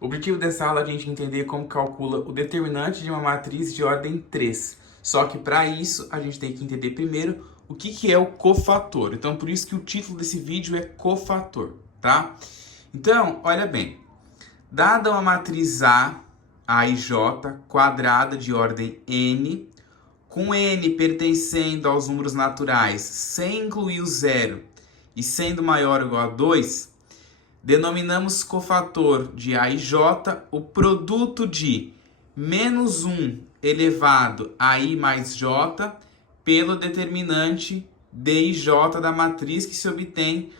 O objetivo dessa aula é a gente entender como calcula o determinante de uma matriz de ordem 3. Só que para isso a gente tem que entender primeiro o que é o cofator. Então por isso que o título desse vídeo é cofator, tá? Então, olha bem. Dada uma matriz A e J, quadrada de ordem N, com N pertencendo aos números naturais sem incluir o zero e sendo maior ou igual a 2, denominamos cofator de A e J o produto de menos 1 elevado a I mais J pelo determinante D e J da matriz que se obtém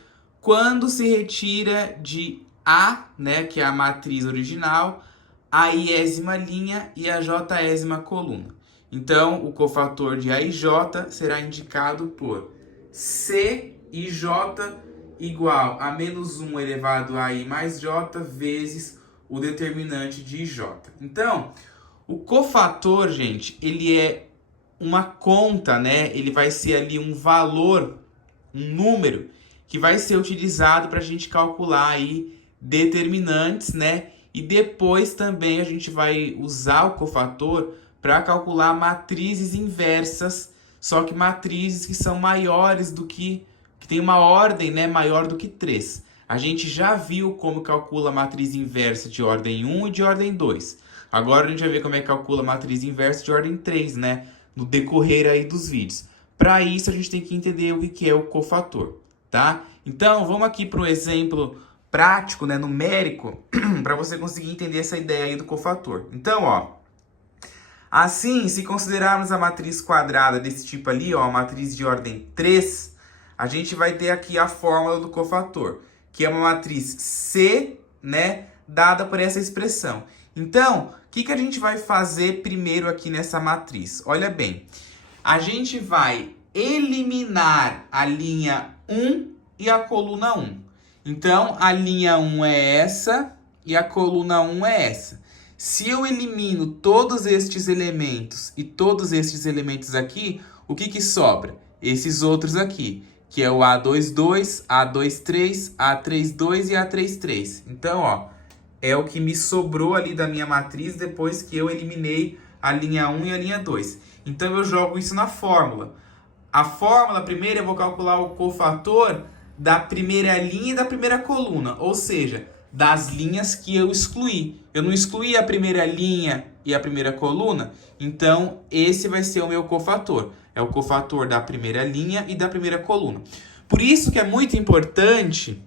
quando se retira de A, né, que é a matriz original, a iésima linha e a jésima coluna. Então, o cofator de A e J será indicado por C e J igual a menos 1 elevado a I mais J vezes o determinante de J. Então, o cofator, gente, ele é uma conta, né? Ele vai ser ali um valor, um número, que vai ser utilizado para a gente calcular aí determinantes, né? E depois também a gente vai usar o cofator para calcular matrizes inversas, só que matrizes que são maiores do que tem uma ordem, né, maior do que 3. A gente já viu como calcula a matriz inversa de ordem 1 e de ordem 2. Agora a gente vai ver como é que calcula a matriz inversa de ordem 3, né, no decorrer aí dos vídeos. Para isso a gente tem que entender o que é o cofator, tá? Então vamos aqui para um exemplo prático, né, numérico, para você conseguir entender essa ideia aí do cofator. Então, ó, assim, se considerarmos a matriz quadrada desse tipo ali, ó, a matriz de ordem 3, a gente vai ter aqui a fórmula do cofator, que é uma matriz C, né, dada por essa expressão. Então, o que a gente vai fazer primeiro aqui nessa matriz? Olha bem, a gente vai eliminar a linha 1 e a coluna 1. Então, a linha 1 é essa e a coluna 1 é essa. Se eu elimino todos estes elementos e todos estes elementos aqui, o que sobra? Esses outros aqui, que é o A22, A23, A32 e A33. Então, ó, é o que me sobrou ali da minha matriz depois que eu eliminei a linha 1 e a linha 2. Então, eu jogo isso na fórmula. A fórmula, primeiro, eu vou calcular o cofator da primeira linha e da primeira coluna, ou seja, das linhas que eu excluí. Eu não excluí a primeira linha e a primeira coluna, então esse vai ser o meu cofator. É o cofator da primeira linha e da primeira coluna. Por isso que é muito importante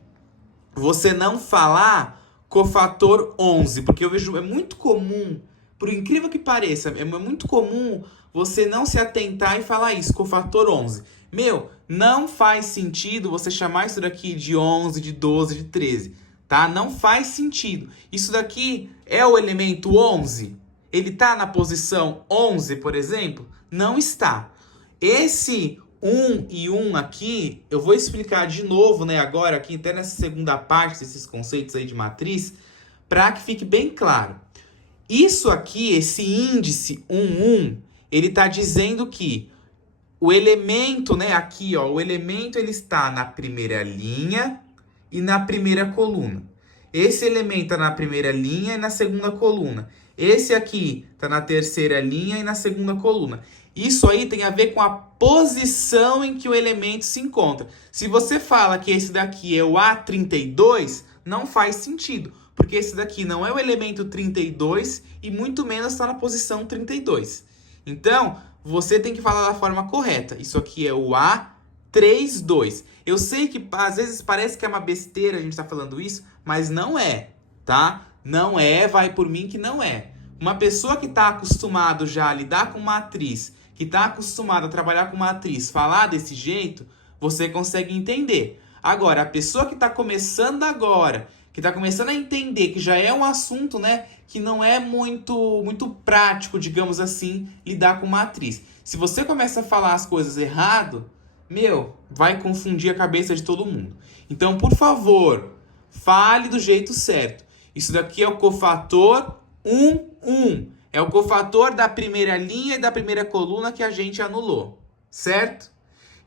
você não falar cofator 11, porque eu vejo, é muito comum, por incrível que pareça, é muito comum você não se atentar e falar isso, cofator 11. Meu, não faz sentido você chamar isso daqui de 11, de 12, de 13, tá? Não faz sentido. Isso daqui é o elemento 11? Ele tá na posição 11, por exemplo? Não está. Esse 1 e 1 aqui, eu vou explicar de novo, né, agora aqui, até nessa segunda parte desses conceitos aí de matriz, para que fique bem claro. Isso aqui, esse índice 1, 1, ele tá dizendo que o elemento, né, aqui, ó, o elemento ele está na primeira linha e na primeira coluna. Esse elemento está na primeira linha e na segunda coluna. Esse aqui está na terceira linha e na segunda coluna. Isso aí tem a ver com a posição em que o elemento se encontra. Se você fala que esse daqui é o A32, não faz sentido, porque esse daqui não é o elemento 32 e muito menos está na posição 32. Então, você tem que falar da forma correta. Isso aqui é o A32. Eu sei que às vezes parece que é uma besteira a gente estar falando isso, mas não é, tá? Não é, vai por mim que não é. Uma pessoa que está acostumado já a lidar com matriz, que está acostumado a trabalhar com matriz, falar desse jeito, você consegue entender. Agora, a pessoa que está começando agora, que está começando a entender que já é um assunto, né, que não é muito prático, digamos assim, lidar com matriz. Se você começa a falar as coisas errado, meu, vai confundir a cabeça de todo mundo. Então, por favor, fale do jeito certo. Isso daqui é o cofator 1, 1. É o cofator da primeira linha e da primeira coluna que a gente anulou, certo?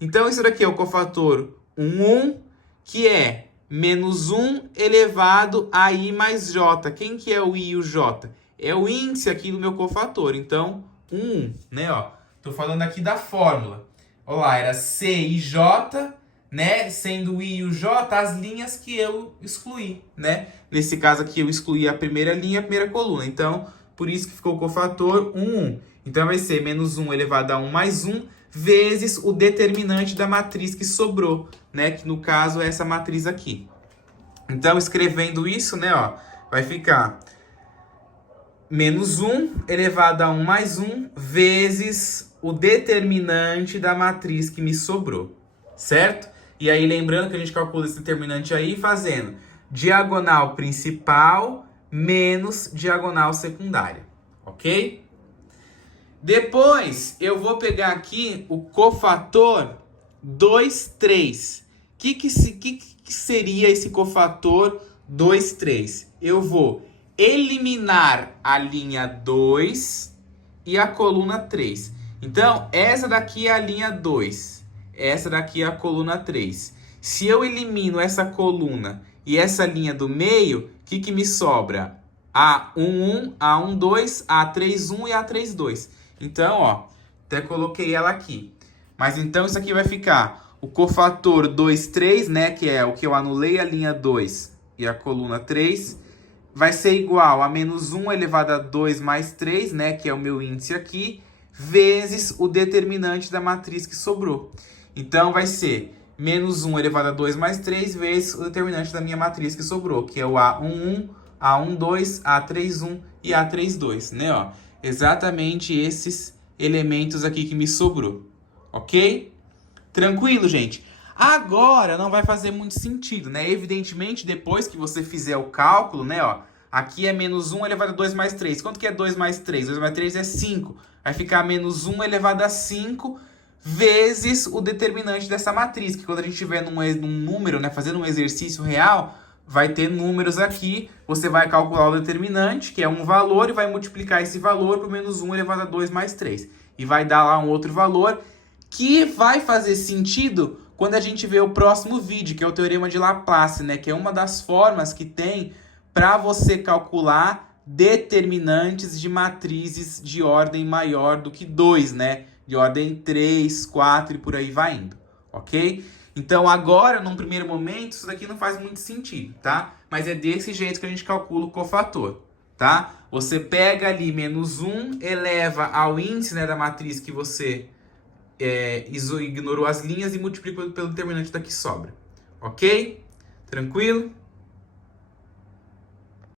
Então, isso daqui é o cofator 1, 1, que é menos 1 elevado a I mais J. Quem que é o I e o J? É o índice aqui do meu cofator. Então, 1, né? Ó, tô falando aqui da fórmula. Olha lá, era C e J, né? Sendo o I e o J as linhas que eu excluí, né? Nesse caso aqui eu excluí a primeira linha e a primeira coluna. Então, por isso que ficou o cofator 1. Então, vai ser menos 1 elevado a 1 mais 1 vezes o determinante da matriz que sobrou, né? Que no caso é essa matriz aqui. Então, escrevendo isso, né? Ó, vai ficar menos 1 elevado a 1 mais 1 vezes o determinante da matriz que me sobrou, certo? E aí, lembrando que a gente calcula esse determinante aí fazendo diagonal principal menos diagonal secundária, ok? Depois, eu vou pegar aqui o cofator 2, 3. O que seria esse cofator 2, 3? Eu vou eliminar a linha 2 e a coluna 3. Então, essa daqui é a linha 2. Essa daqui é a coluna 3. Se eu elimino essa coluna e essa linha do meio, o que me sobra? A11, A12, A31 e A32. Então, ó, até coloquei ela aqui. Mas então isso aqui vai ficar o cofator 2, 3, né? Que é o que eu anulei a linha 2 e a coluna 3. Vai ser igual a menos 1 elevado a 2 mais 3, né? Que é o meu índice aqui. Vezes o determinante da matriz que sobrou. Então, vai ser menos 1 elevado a 2 mais 3 vezes o determinante da minha matriz que sobrou. Que é o A11, A12, A31 e A32, né? Ó, exatamente esses elementos aqui que me sobrou. Ok? Tranquilo, gente? Agora não vai fazer muito sentido, né? Evidentemente, depois que você fizer o cálculo, né? Ó, aqui é menos 1 elevado a 2 mais 3. Quanto que é 2 mais 3? 2 mais 3 é 5. Vai ficar menos 1 elevado a 5 vezes o determinante dessa matriz. Que quando a gente estiver num número, né? Fazendo um exercício real, vai ter números aqui. Você vai calcular o determinante, que é um valor, e vai multiplicar esse valor por menos 1 elevado a 2 mais 3. E vai dar lá um outro valor que vai fazer sentido quando a gente vê o próximo vídeo, que é o Teorema de Laplace, né? Que é uma das formas que tem para você calcular determinantes de matrizes de ordem maior do que 2, né? De ordem 3, 4 e por aí vai indo, ok? Então agora, num primeiro momento, isso daqui não faz muito sentido, tá? Mas é desse jeito que a gente calcula o cofator, tá? Você pega ali menos 1, eleva ao índice, né, da matriz que você ignorou as linhas e multiplica pelo determinante da que sobra. Ok? Tranquilo?